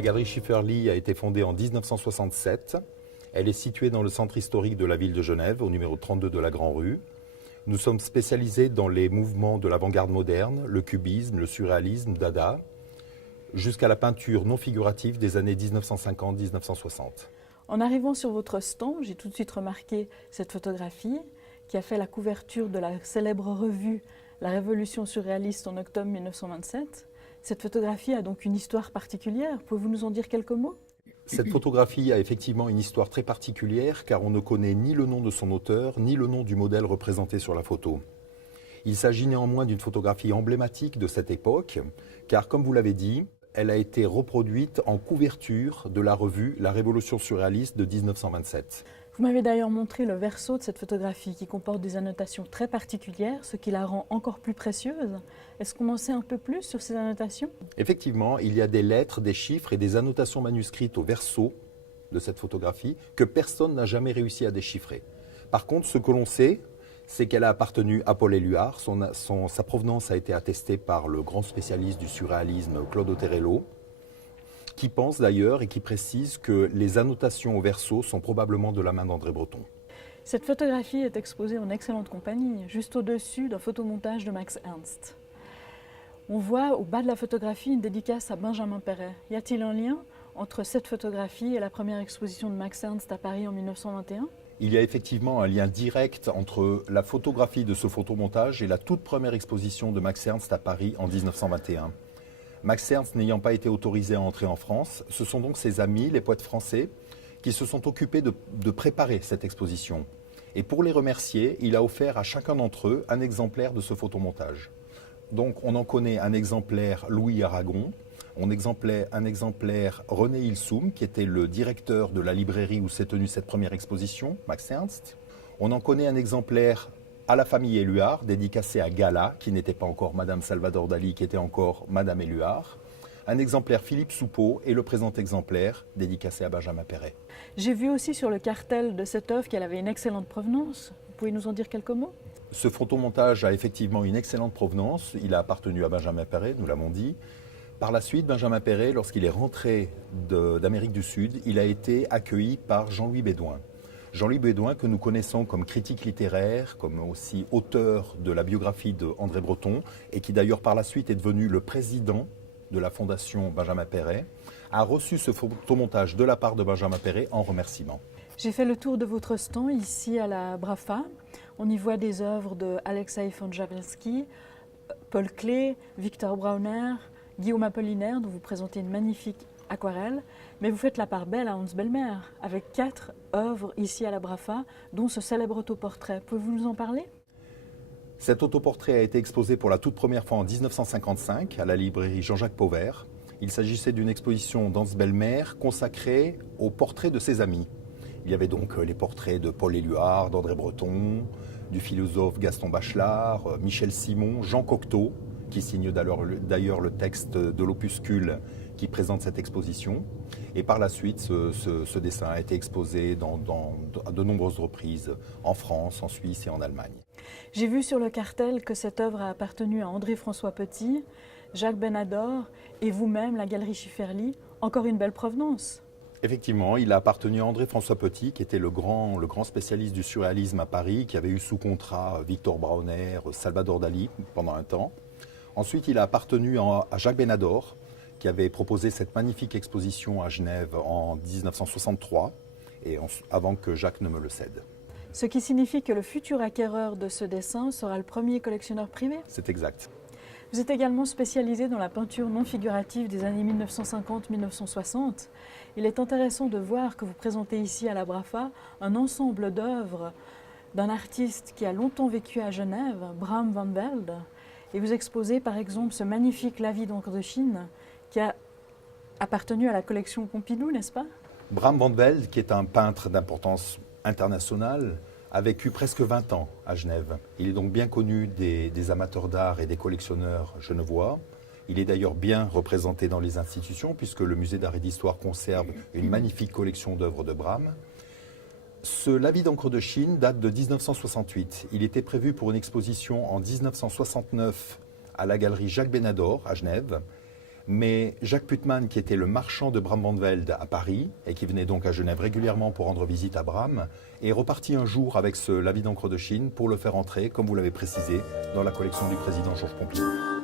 La galerie Schifferli a été fondée en 1967. Elle est située dans le centre historique de la ville de Genève, au numéro 32 de la Grand-Rue. Nous sommes spécialisés dans les mouvements de l'avant-garde moderne, le cubisme, le surréalisme, Dada, jusqu'à la peinture non figurative des années 1950-1960. En arrivant sur votre stand, j'ai tout de suite remarqué cette photographie qui a fait la couverture de la célèbre revue La Révolution surréaliste en octobre 1927. Cette photographie a donc une histoire particulière. Pouvez-vous nous en dire quelques mots ? Cette photographie a effectivement une histoire très particulière car on ne connaît ni le nom de son auteur ni le nom du modèle représenté sur la photo. Il s'agit néanmoins d'une photographie emblématique de cette époque car, comme vous l'avez dit, elle a été reproduite en couverture de la revue La Révolution surréaliste de 1927. Vous m'avez d'ailleurs montré le verso de cette photographie qui comporte des annotations très particulières, ce qui la rend encore plus précieuse. Est-ce qu'on en sait un peu plus sur ces annotations ? Effectivement, il y a des lettres, des chiffres et des annotations manuscrites au verso de cette photographie que personne n'a jamais réussi à déchiffrer. Par contre, ce que l'on sait, c'est qu'elle a appartenu à Paul Éluard. Sa provenance a été attestée par le grand spécialiste du surréalisme Claude Oterello, qui pense d'ailleurs et qui précise que les annotations au verso sont probablement de la main d'André Breton. Cette photographie est exposée en excellente compagnie, juste au-dessus d'un photomontage de Max Ernst. On voit au bas de la photographie une dédicace à Benjamin Perret. Y a-t-il un lien entre cette photographie et la première exposition de Max Ernst à Paris en 1921 ? Il y a effectivement un lien direct entre la photographie de ce photomontage et la toute première exposition de Max Ernst à Paris en 1921. Max Ernst n'ayant pas été autorisé à entrer en France, ce sont donc ses amis, les poètes français, qui se sont occupés de préparer cette exposition. Et pour les remercier, il a offert à chacun d'entre eux un exemplaire de ce photomontage. Donc on en connaît un exemplaire Louis Aragon, un exemplaire René Ilsoum, qui était le directeur de la librairie où s'est tenue cette première exposition, Max Ernst. On en connaît un exemplaire à la famille Éluard, dédicacé à Gala, qui n'était pas encore Madame Salvador Dali, qui était encore Madame Éluard. Un exemplaire Philippe Soupeau et le présent exemplaire dédicacé à Benjamin Perret. J'ai vu aussi sur le cartel de cette œuvre qu'elle avait une excellente provenance. Vous pouvez nous en dire quelques mots ? Ce photomontage a effectivement une excellente provenance. Il a appartenu à Benjamin Perret, nous l'avons dit. Par la suite, Benjamin Perret, lorsqu'il est rentré d'Amérique du Sud, il a été accueilli par Jean-Louis Bédouin. Jean-Louis Bédouin, que nous connaissons comme critique littéraire, comme aussi auteur de la biographie de André Breton, et qui d'ailleurs par la suite est devenu le président de la fondation Benjamin Perret, a reçu ce photomontage de la part de Benjamin Perret en remerciement. J'ai fait le tour de votre stand ici à la Brafa. On y voit des œuvres de Alexei von Jablonski, Paul Klee, Victor Brauner, Guillaume Apollinaire, dont vous présentez une magnifique aquarelle, mais vous faites la part belle à Hans Bellmer, avec 4 œuvres ici à la Brafa, dont ce célèbre autoportrait. Pouvez-vous nous en parler ? Cet autoportrait a été exposé pour la toute première fois en 1955 à la librairie Jean-Jacques Pauvert. Il s'agissait d'une exposition d'Hans Bellmer consacrée aux portraits de ses amis. Il y avait donc les portraits de Paul Éluard, d'André Breton, du philosophe Gaston Bachelard, Michel Simon, Jean Cocteau, qui signe d'ailleurs le texte de l'opuscule qui présente cette exposition. Et par la suite, ce dessin a été exposé à de nombreuses reprises en France, en Suisse et en Allemagne. J'ai vu sur le cartel que cette œuvre a appartenu à André-François Petit, Jacques Benador et vous-même, la galerie Schifferli. Encore une belle provenance. Effectivement, il a appartenu à André-François Petit, qui était le grand spécialiste du surréalisme à Paris, qui avait eu sous contrat Victor Brauner, Salvador Dali pendant un temps. Ensuite, il a appartenu à Jacques Benador, qui avait proposé cette magnifique exposition à Genève en 1963, et avant que Jacques ne me le cède. Ce qui signifie que le futur acquéreur de ce dessin sera le premier collectionneur privé. C'est exact. Vous êtes également spécialisé dans la peinture non figurative des années 1950-1960. Il est intéressant de voir que vous présentez ici à la Brafa un ensemble d'œuvres d'un artiste qui a longtemps vécu à Genève, Bram van Velde, et vous exposez par exemple ce magnifique lavis d'encre de Chine qui a appartenu à la collection Pompidou, n'est-ce pas ? Bram van Velde, qui est un peintre d'importance internationale, a vécu presque 20 ans à Genève. Il est donc bien connu des amateurs d'art et des collectionneurs genevois. Il est d'ailleurs bien représenté dans les institutions puisque le musée d'art et d'histoire conserve une magnifique collection d'œuvres de Bram. Ce lavis d'encre de Chine date de 1968. Il était prévu pour une exposition en 1969 à la galerie Jacques Benador à Genève. Mais Jacques Putman, qui était le marchand de Bram-van-Velde à Paris, et qui venait donc à Genève régulièrement pour rendre visite à Bram, est reparti un jour avec La vie d'encre de Chine pour le faire entrer, comme vous l'avez précisé, dans la collection du président Georges Pompidou.